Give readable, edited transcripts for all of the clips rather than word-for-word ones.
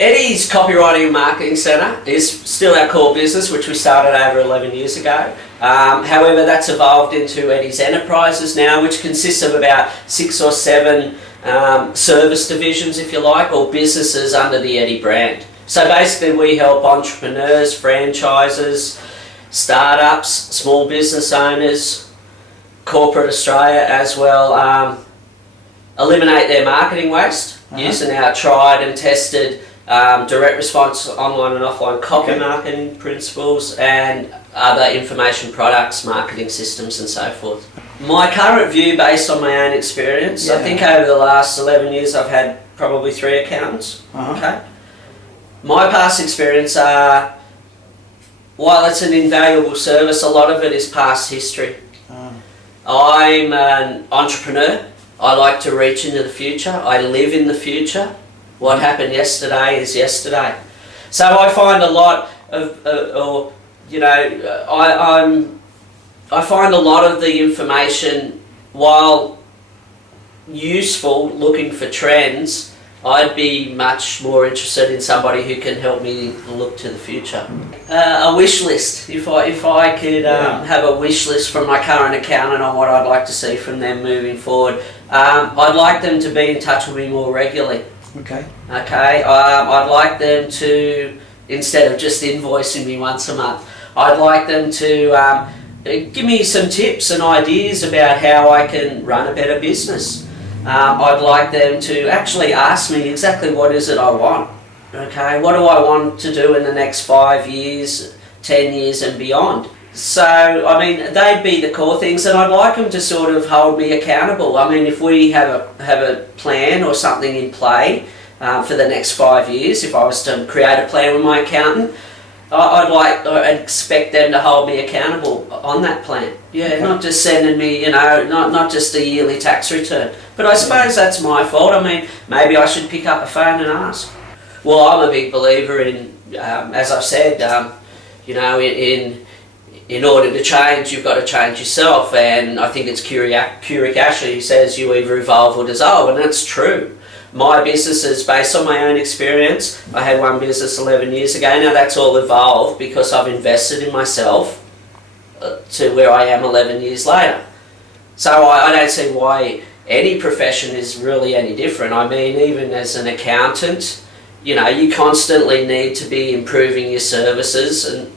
Eddie's Copywriting and Marketing Centre is still our core business, which we started over 11 years ago. However, that's evolved into Eddie's Enterprises now, which consists of about 6 or 7 service divisions, if you like, or businesses under the Eddie brand. So basically we help entrepreneurs, franchises, startups, small business owners, corporate Australia as well, eliminate their marketing waste using our tried and tested direct response online and offline copy marketing principles and other information products, marketing systems and so forth. My current view based on my own experience, I think over the last 11 years I've had probably 3 accountants. Okay. My past experience are, while it's an invaluable service, a lot of it is past history. I'm an entrepreneur. I like to reach into the future. I live in the future. What happened yesterday is yesterday. So I find a lot of, I find a lot of the information, while useful looking for trends, I'd be much more interested in somebody who can help me look to the future. A wish list. If I could have a wish list from my current accountant on what I'd like to see from them moving forward, I'd like them to be in touch with me more regularly. Okay. I'd like them to, instead of just invoicing me once a month, I'd like them to give me some tips and ideas about how I can run a better business. I'd like them to actually ask me exactly what is it I want. Okay, what do I want to do in the next 5 years, 10 years and beyond? So, I mean, they'd be the core things, and I'd like them to sort of hold me accountable. I mean, if we have a plan or something in play for the next 5 years, if I was to create a plan with my accountant, I'd expect them to hold me accountable on that plan. Not just sending me, not just a yearly tax return. But I suppose that's my fault. I mean, maybe I should pick up the phone and ask. Well, I'm a big believer in, as I've said, in order to change, you've got to change yourself. And I think it's Kerry who says you either evolve or dissolve, and that's true. My business is based on my own experience. I had one business 11 years ago. Now that's all evolved because I've invested in myself to where I am 11 years later. So I don't see why any profession is really any different. I mean, even as an accountant, you constantly need to be improving your services and,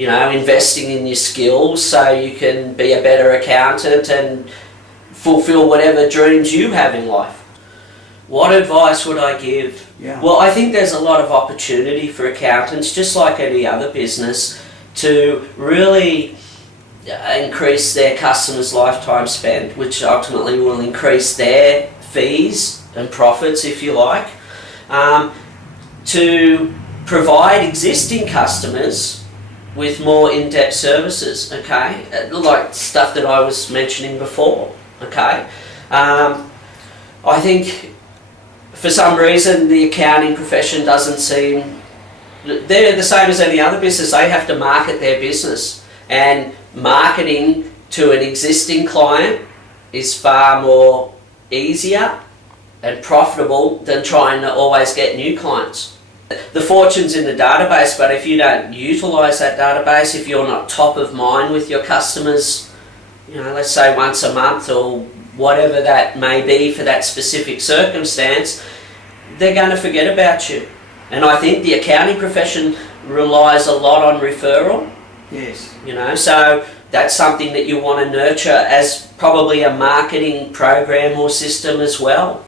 investing in your skills so you can be a better accountant and fulfill whatever dreams you have in life. What advice would I give? Well, I think there's a lot of opportunity for accountants, just like any other business, to really increase their customers' lifetime spend, which ultimately will increase their fees and profits, if you like, to provide existing customers with more in-depth services, okay, like stuff that I was mentioning before, okay. I think for some reason the accounting profession doesn't seem, they're the same as any other business. They have to market their business, and marketing to an existing client is far more easier and profitable than trying to always get new clients. The fortune's in the database, but if you don't utilise that database, if you're not top of mind with your customers, let's say once a month or whatever that may be for that specific circumstance, they're going to forget about you. And I think the accounting profession relies a lot on referral. Yes. So that's something that you want to nurture as probably a marketing program or system as well.